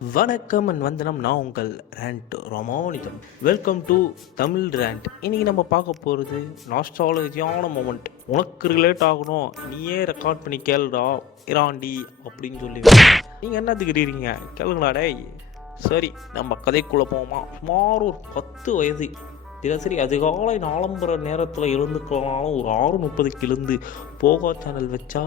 வணக்கம் அண்ட் வந்தனம். நான் உங்கள் ரேண்ட் ராமானுஜம். வெல்கம் டு தமிழ் ரேண்ட். இன்றைக்கி நம்ம பார்க்க போகிறது நாஸ்டாலஜியான மொமெண்ட். உனக்கு ரிலேட் ஆகணும், நீயே ரெக்கார்ட் பண்ணி கேளுடா இராண்டி அப்படின்னு சொல்லி நீங்கள் என்ன திக்கிறீங்க, கேளுங்களா டேய். சரி, நம்ம கதைக்குள்ளே போவோமா. சுமார் ஒரு 10 வயது தினசரி அதிகாலை நாளம்புற நேரத்தில் எழுந்துக்கலாலும் ஒரு 6:30க்கு எழுந்து போகா சேனல் வச்சா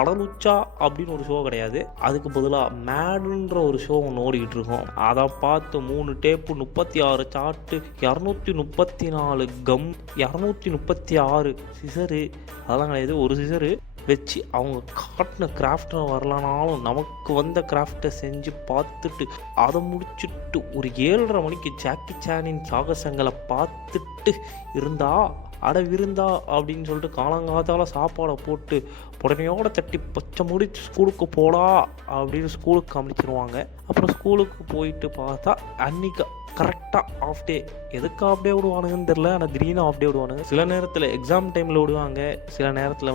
அடலுச்சா அப்படின்னு ஒரு ஷோ கிடையாது, அதுக்கு பதிலாக மேடுன்ற ஒரு ஷோ ஒன்று ஓடிக்கிட்டு இருக்கோம். அதை பார்த்து 3 டேப்பு 36 சாட்டு 234 கம் 236 சிசரு, அதெல்லாம் கிடையாது, ஒரு சிசரு வச்சு அவங்க காட்டின கிராஃப்டை வரலனாலும் நமக்கு வந்த கிராஃப்டை செஞ்சு பார்த்துட்டு அதை முடிச்சுட்டு ஒரு 7:30 மணிக்கு ஜாக்கி சானின் சாகசங்களை பார்த்துட்டு இருந்தா விருந்தா அப்படின்னு சொல்லிட்டு காலங்காத்தால சாப்பாடை போட்டு உடனேயோட தட்டி பச்சை முடிச்சு ஸ்கூலுக்கு போடா அப்படின்னு ஸ்கூலுக்கு அமைச்சிருவாங்க. அப்புறம் ஸ்கூலுக்கு போயிட்டு பார்த்தா அன்னைக்கு கரெக்டாக ஆஃப் டே. எதுக்கு ஆஃப் டே விடுவானுங்கன்னு தெரில, ஆனால் திடீர்னு ஆஃப் டே விடுவானுங்க. சில நேரத்தில் எக்ஸாம் டைமில் விடுவாங்க, சில நேரத்தில்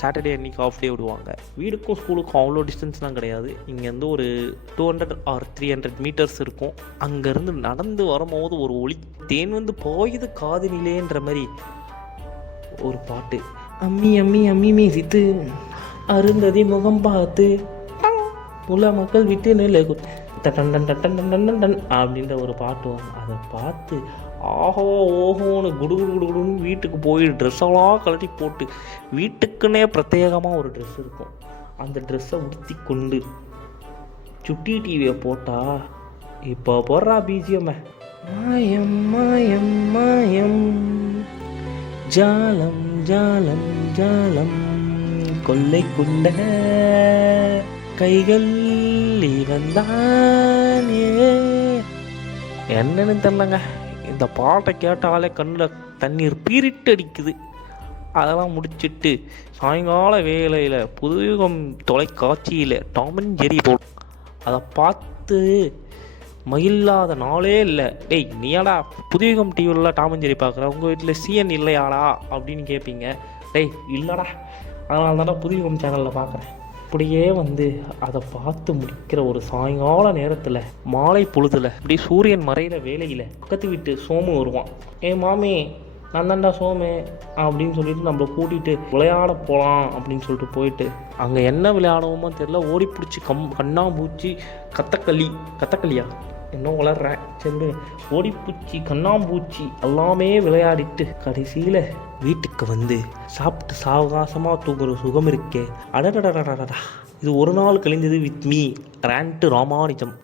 சாட்டர்டே அன்னைக்கு ஆஃப் டே விடுவாங்க. வீடுக்கும் ஸ்கூலுக்கும் அவ்வளோ டிஸ்டன்ஸ்லாம் கிடையாது. இங்கேருந்து ஒரு 200 or 300 மீட்டர்ஸ் இருக்கும். அங்கேருந்து நடந்து வரும்போது ஒரு ஒளி தேன் போயுது காதினிலேன்ற மாதிரி ஒரு பாட்டு. அம்மி அம்மி அம்மி மீசித்து அருந்ததி முகம் பார்த்து உள்ள மக்கள் விட்டு நெல் done done done done done done அப்படின்ற ஒரு பாட்டு வரும். அதை பார்த்து ஆஹோ ஓஹோன்னு குடு குடு குடு குடுன்னு வீட்டுக்கு போய் ட்ரெஸ்ஸெல்லாம் கழட்டி போட்டு, வீட்டுக்குன்னே பிரத்யேகமாக ஒரு ட்ரெஸ் இருக்கும், அந்த ட்ரெஸ்ஸை உடுத்தி கொண்டு சுட்டி டிவியை போட்டால் இப்போ போடுறா பிஜிஎம். மாயம் மாயம் மாயம் ஜாலம் ஜாலம் ஜாலம் கொள்ளைக்குள்ள கைகள் வந்தானே. என்னன்னு தெரிலங்க, இந்த பாட்டை கேட்டாலே கண்ணில் தண்ணீர் பீரிட்டு அடிக்குது. அதெல்லாம் முடிச்சுட்டு சாயங்கால வேளையில் புதுயுகம் தொலைக்காட்சியில் டாம் அண்ட் ஜெர்ரி போடும். அதை பார்த்து மகிழாத நாளே இல்லை. டேய் நீயாடா புதுயுகம் டிவிலலாம் டாம் அண்ட் ஜெர்ரி பார்க்குற, உங்கள் வீட்டில் சிஎன் இல்லையாடா அப்படின்னு கேட்பீங்க. டேய் இல்லைடா, அதனால தான்டா புதுயுகம் சேனலில் பார்க்குறேன். அப்படியே அதை பார்த்து முடிக்கிற ஒரு சாயங்கால நேரத்தில் மாலை பொழுதில் இப்படி சூரியன் மறைகிற வேலையில் பக்கத்து வீட்டு சோமு வருவான். மாமே நான் தான்டா சோமு அப்படின்னு சொல்லிட்டு நம்மளை கூட்டிகிட்டு விளையாட போகலாம் அப்படின்னு சொல்லிட்டு போயிட்டு அங்கே என்ன விளையாடுவோமோ தெரியல, ஓடி பிடிச்சி கண்ணாம்பூச்சி கத்தக்களியா இன்னும் வளர்றேன் சென்று ஓடிப்பூச்சி கண்ணாம்பூச்சி எல்லாமே விளையாடிட்டு கடைசியில் வீட்டுக்கு சாப்பிட்டு சாவகாசமாக தூங்குற சுகம் இருக்கே. அடடடடடா, இது ஒரு நாள் கழிந்தது வித் மீ ரேண்ட் ராமானுஜம்.